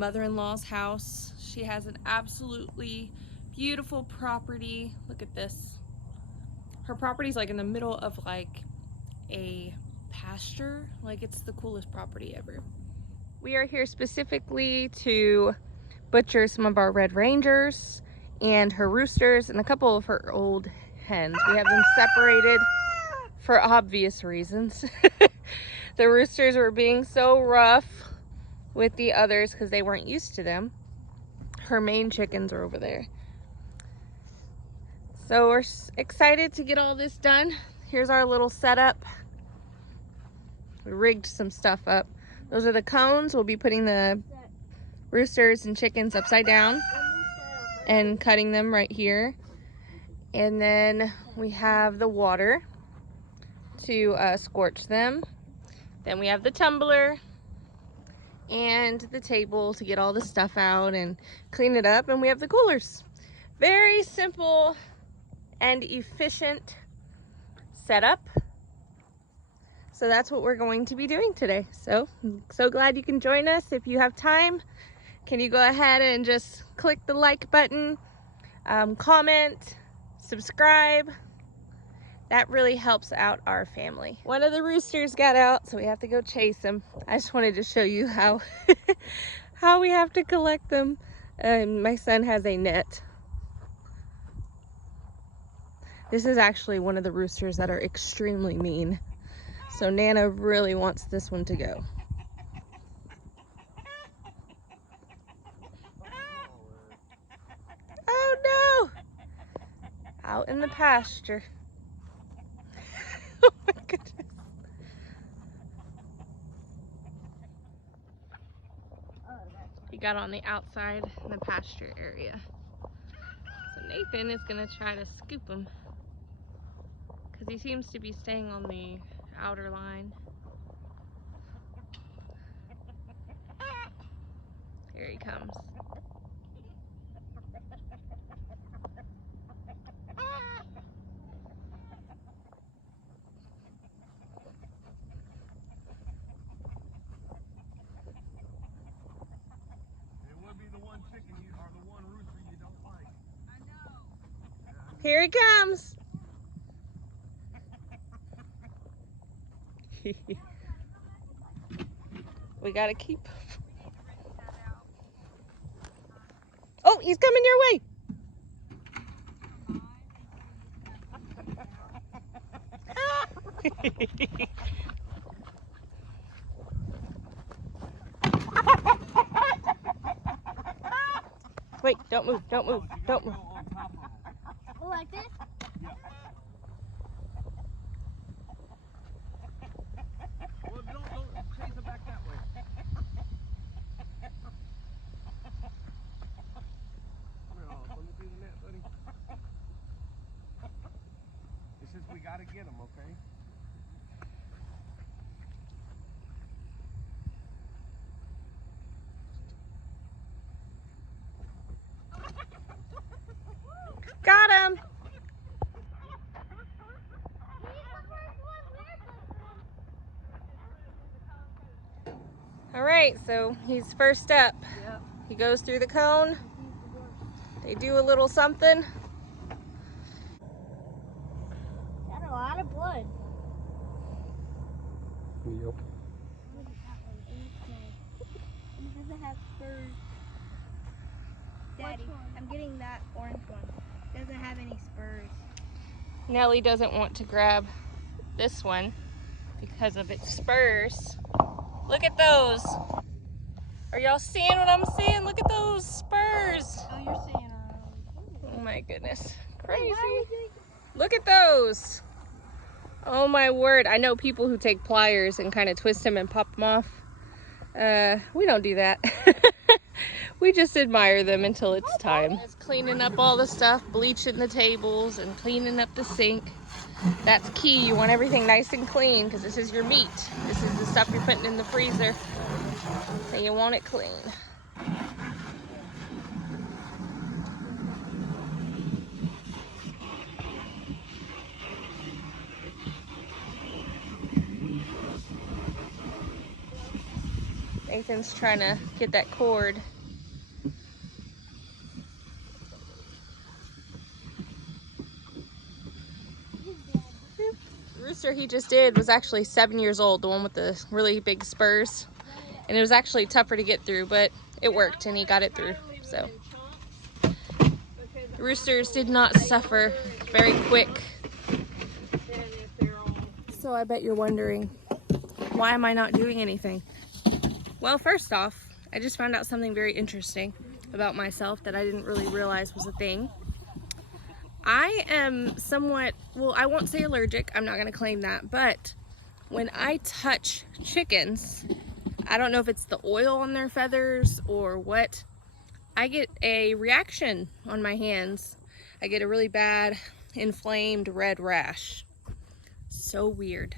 mother-in-law's house. She has an absolutely beautiful property. Look at this. Her property's like in the middle of like a pasture. Like, it's the coolest property ever. We are here specifically to butcher some of our red rangers and her roosters and a couple of her old hens. We have them separated for obvious reasons. The roosters were being so rough with the others because they weren't used to them. Her main chickens are over there. So we're excited to get all this done. Here's our little setup. We rigged some stuff up. Those are the cones. We'll be putting the roosters and chickens upside down and cutting them right here. And then we have the water to scorch them. Then we have the tumbler and the table to get all the stuff out and clean it up. And we have the coolers. Very simple and efficient setup. So that's what we're going to be doing today. So I'm so glad you can join us. If you have time, can you go ahead and just click the like button, comment, subscribe. That really helps out our family. One of the roosters got out, so we have to go chase him. I just wanted to show you how how we have to collect them. My son has a net. This is actually one of the roosters that are extremely mean. So Nana really wants this one to go. Oh no! Out in the pasture. Oh my goodness. He got on the outside in the pasture area. So Nathan is gonna try to scoop him because he seems to be staying on the outer line. Here he comes. Here he comes. We gotta keep. Oh, he's coming your way. Wait, don't move, don't move, don't move. Oh, like this? Yeah. Well, don't chase him back that way. Let me do the net, buddy. It's just we gotta get him, okay? Got him. All right, so he's first up. Yep. He goes through the cone. They do a little something. That's a lot of blood. Yep. It doesn't have spurs. Daddy, I'm getting that orange one. It doesn't have any spurs. Nellie doesn't want to grab this one because of its spurs. Look at those. Are y'all seeing what I'm seeing? Look at those spurs. Oh, you're seeing Oh my goodness. Crazy. Why are we doing Look at those. Oh my word. I know people who take pliers and kind of twist them and pop them off. We don't do that. We just admire them until it's time. It's cleaning up all the stuff, bleaching the tables and cleaning up the sink. That's key. You want everything nice and clean because this is your meat. This is the stuff you're putting in the freezer. So you want it clean. Nathan's trying to get that cord. The rooster he just did was actually 7 years old, the one with the really big spurs. And it was actually tougher to get through, but it worked and he got it through. So the roosters did not suffer, very quick. So I bet you're wondering, why am I not doing anything? Well, first off, I just found out something very interesting about myself that I didn't really realize was a thing. I am somewhat, well, I won't say allergic, I'm not gonna claim that, but when I touch chickens, I don't know if it's the oil on their feathers or what, I get a reaction on my hands. I get a really bad inflamed red rash. So weird.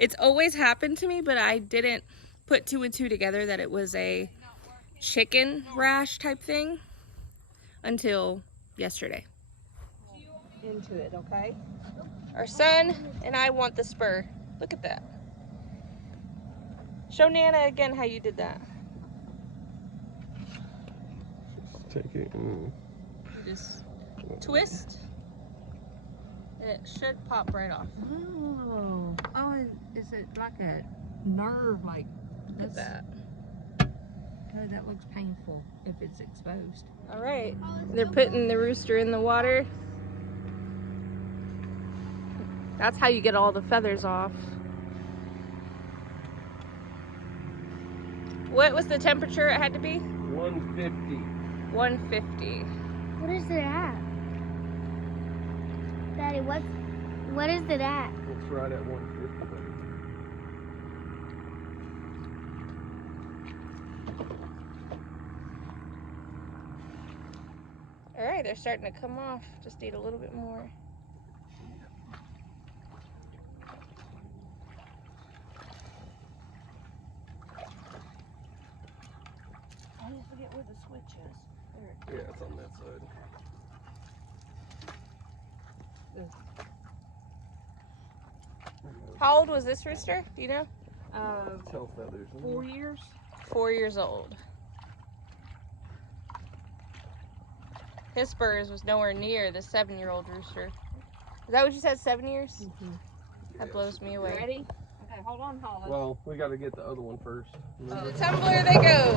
It's always happened to me, but I didn't put 2 and 2 together that it was a chicken rash type thing until yesterday. Into it, okay? Our son and I want the spur. Look at that. Show Nana again how you did that. Take it. You just twist, and it should pop right off. Oh, is it like a nerve? Like Look at that. Oh, that looks painful if it's exposed. All right, they're putting the rooster in the water. That's how you get all the feathers off. What was the temperature it had to be? 150. 150. What is it at? Daddy, what is it at? It's right at 150, buddy. All right, they're starting to come off. Just need a little bit more. I forget where the switch is. There. Yeah, it's on that side. How old was this rooster? Do you know? Tail feathers. 4 years. 4 years old. His spurs was nowhere near the 7-year-old rooster. Is that what you said, 7 years? Mm-hmm. That blows me away. Ready? Okay, hold on, Hollis. Well, we got to get the other one first. To the tumbler they go.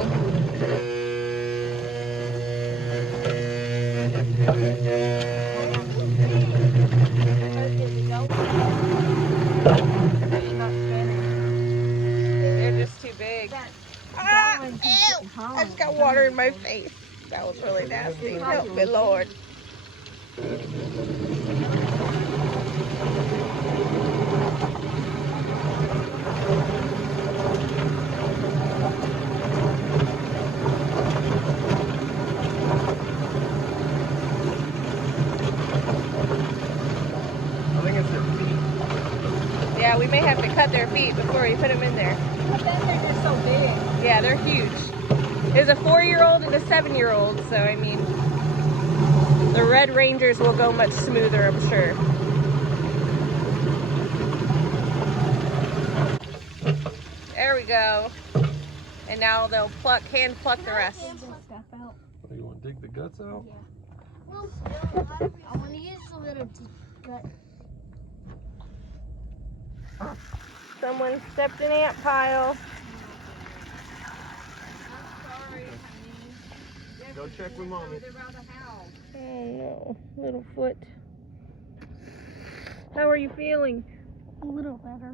They're just too big. Ah, ew! I just got water in my face. That was really nasty. Help me, Lord. I think it's their feet. Yeah, we may have to cut their feet before we put them in there. But then they're just so big. Yeah, they're huge. There's a 4-year-old and a 7-year-old, so I mean, the Red Rangers will go much smoother, I'm sure. There we go. And now they'll hand pluck the rest. Oh, you want to dig the guts out? Well, I want to use a little gut. Someone stepped in ant pile. Go check with mommy. Oh no, little foot. How are you feeling? A little better.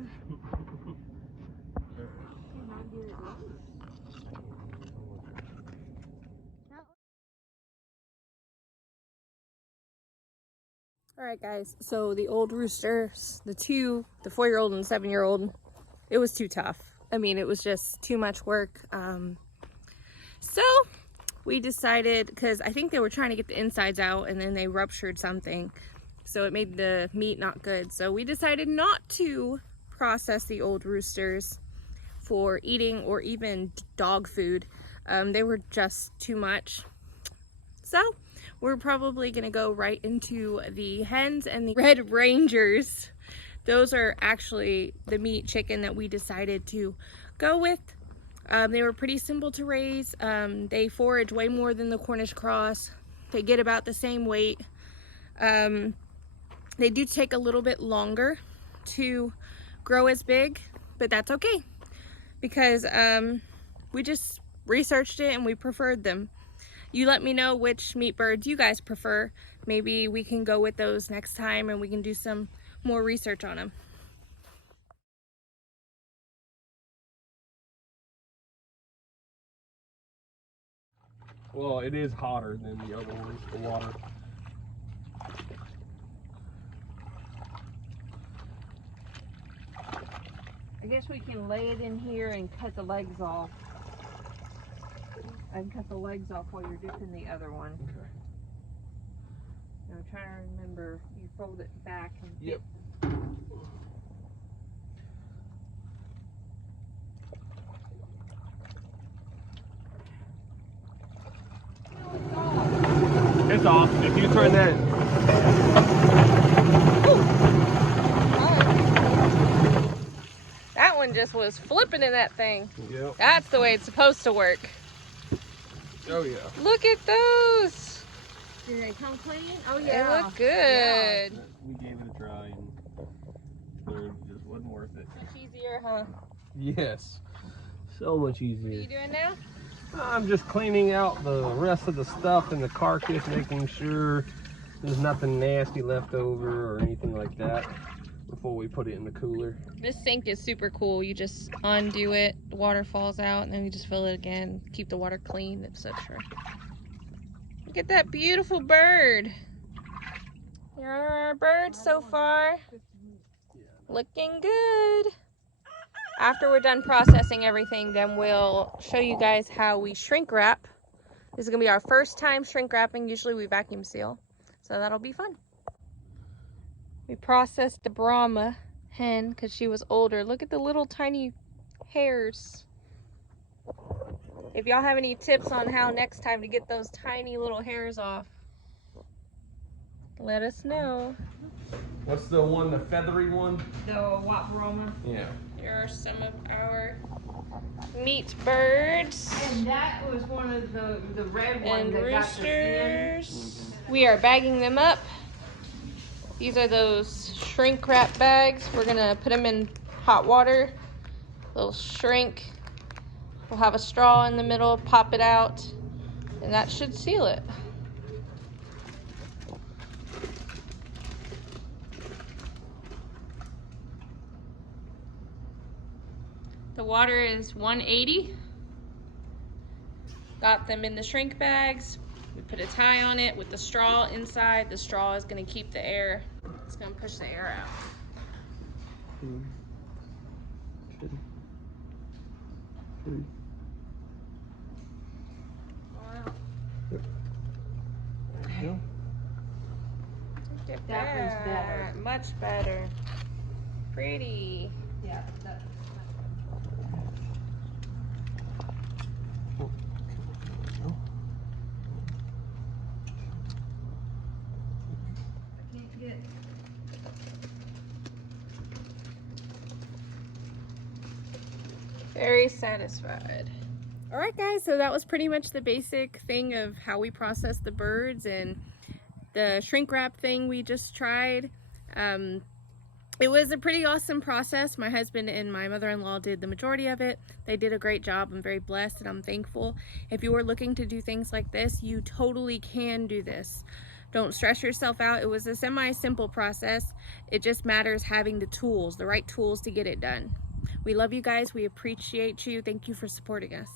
All right, guys, so the old roosters, the 4-year-old and the 7-year-old, it was too tough. I mean, it was just too much work. So we decided, because I think they were trying to get the insides out and then they ruptured something, so it made the meat not good. So we decided not to process the old roosters for eating or even dog food. They were just too much. So we're probably gonna go right into the hens and the Red Rangers. Those are actually the meat chicken that we decided to go with. They were pretty simple to raise. They forage way more than the Cornish cross. They get about the same weight. They do take a little bit longer to grow as big, but that's okay because we just researched it and we preferred them. You let me know which meat birds you guys prefer. Maybe we can go with those next time and we can do some more research on them. Well, it is hotter than the other ones, the water. I guess we can lay it in here and cut the legs off. I can cut the legs off while you're dipping the other one. Okay. Now I'm trying to remember, you fold it back and Yep. It's off. If you turn that. That one just was flipping in that thing. Yep. That's the way it's supposed to work. Oh yeah. Look at those. Did they come clean? Oh They yeah. look good. We gave it a try and it just wasn't worth it. Much easier, huh? Yes. So much What are easier. you doing now? I'm just cleaning out the rest of the stuff in the carcass, making sure there's nothing nasty left over or anything like that before we put it in the cooler. This sink is super cool. You just undo it, the water falls out, and then you just fill it again. Keep the water clean, etc. Look at that beautiful bird. Here are our birds so far. Looking good. After we're done processing everything, then we'll show you guys how we shrink wrap. This is gonna be our first time shrink wrapping. Usually we vacuum seal, so that'll be fun. We processed the Brahma hen because she was older. Look at the little tiny hairs. If y'all have any tips on how next time to get those tiny little hairs off, let us know. What's the one, the feathery one? The white Brahma. Yeah. Here are some of our meat birds And that was one of the red ones and that got the skin. roosters. We are bagging them up. These are those shrink wrap bags. We're gonna put them in hot water. They'll shrink. We'll have a straw in the middle, pop it out, and that should seal it. The water is 180. Got them in the shrink bags. We put a tie on it with the straw inside. The straw is going to keep the air. It's going to push the air out. Wow. There you go. Look at That one's better. Much better. Pretty. Yeah, that. I can't get. Very satisfied. All right, guys, so that was pretty much the basic thing of how we process the birds and the shrink wrap thing we just tried. It was a pretty awesome process. My husband and my mother-in-law did the majority of it. They did a great job. I'm very blessed and I'm thankful. If you are looking to do things like this, you totally can do this. Don't stress yourself out. It was a semi-simple process. It just matters having the tools, the right tools to get it done. We love you guys. We appreciate you. Thank you for supporting us.